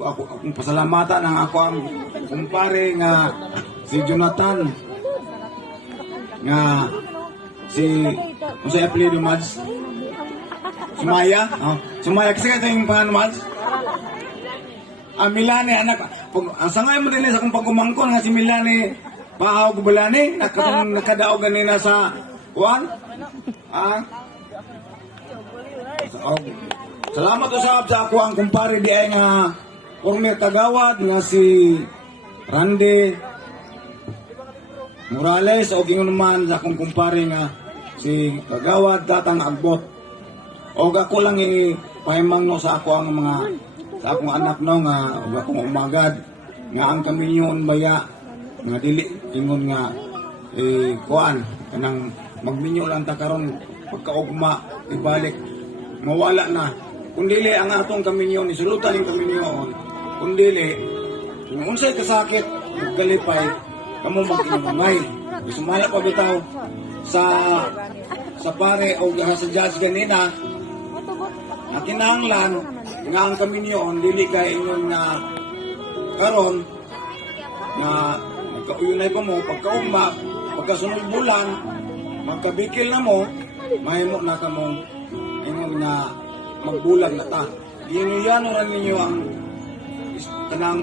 akong pasalamatan ang ako ang kumpare nga si Jonathan nga si unsay apelyido Mads? Sumaya? Oh, Sumaya kasi ka yung pangalan Mads? Milane anak. Ang sangay mo din sa akong pagkumangkon nga si Milane Pahaw Gubulani nakadaog ganina sa kuan. Salamat usab sa ako ang kumpare di ay nga Orme Tagawad nga si Randy Morales o gingon naman sa akong kumpare nga si Tagawad Tatang Agbot. O ako lang ipahimang no sa ako ang mga sa akong anak no nga og akong umagad nga ang kaminyon baya nga dili ingon nga kuan kanang magminyo lang ta karon pagkaugma ibalik mawala na kundili ang atong kaminyon isulutan ning kaminyon kundili kung unsay kasakit galipay kamo mag-ingay sumala pa bitaw sa pare o sa judge ganina na kinahanglan nga ang kaminyon dili kay ingon nga karon na magkauyunay ko mo pagkaugma pagkasunod bulan magkabikil na mo mahimo na kamong ingon na magbulag na ta. Ginuyano na ninyo ang kanang